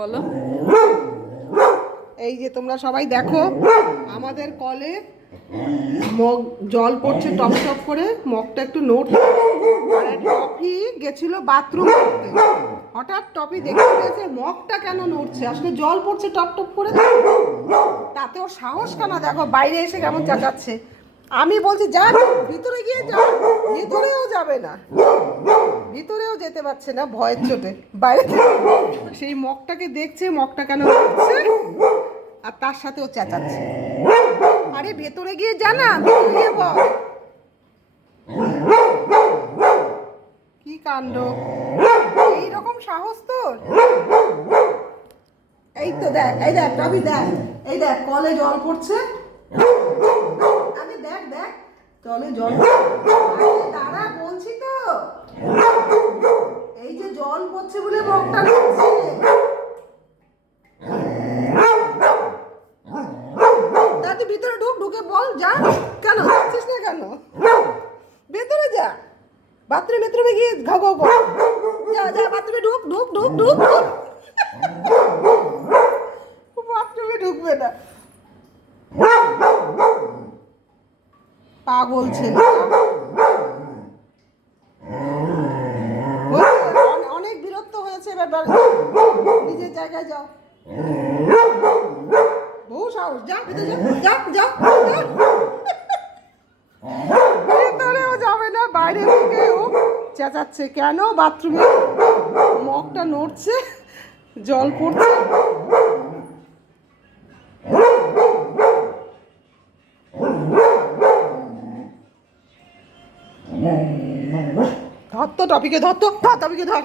বলো। এই যে তোমরা সবাই দেখো আমাদের কলে মগ জল পড়ছে টপ টপ করে, মগটা একটু নড়ছে। আর টপি গেছিল বাথরুম করতে, হঠাৎ টপি দেখতে পেয়েছে মগটা কেন নড়ছে, আসলে জল পড়ছে টপ টপ করে, তাতে ওর সাহস কেন দেখো, বাইরে এসে কেমন চাচাচ্ছে। আমি বলছি যা ভিতরে গিয়ে যাও, ভিতরেও যাবে না, ভিতরেও যেতে পারছে না ভয়ের চোটে, বাইরে সেই মগটাকে দেখছে, মগটা কেন নড়ছে আর তার সাথে ও চেঁচাচ্ছে। আরে ভেতরে গিয়ে জানা, ভেতরে গিয়ে বল। কি কাণ্ড, এইরকম সাহস তোর। এই তো দেখ, এই দেখ রবি, দেখ এই দেখ কলে জল পড়ছে, আগে দেখ দেখ কলে জল, দাঁড়া বলছি তো, এই যে জল পড়ছে বলে মগটা নড়ছে। তুই ভিতরে ঢুক, ঢুকে বল যা, কেন যাচ্ছিস না কেন, ভেতরে যা, বাথরুমে গিয়ে ঘাও ঘাও কর, যা যা বাথরুমে ঢুক ঢুক ঢুক ঢুক, বাথরুমে ঢুকবে না, পাগল ছেলে। অনেক বিরক্ত হয়েছে, এবার নিজের জায়গায় যাও, বহু সাহস, যা ভিতরে যা যা যা, ভেতরেও যাবে না, বাইরে থেকে ও চেঁচাচ্ছে কেন, বাথরুমে মগটা নড়ছে, জল পড়ছে। ধর তো টপিকে, ধর তো, ধর টপিকে ধর।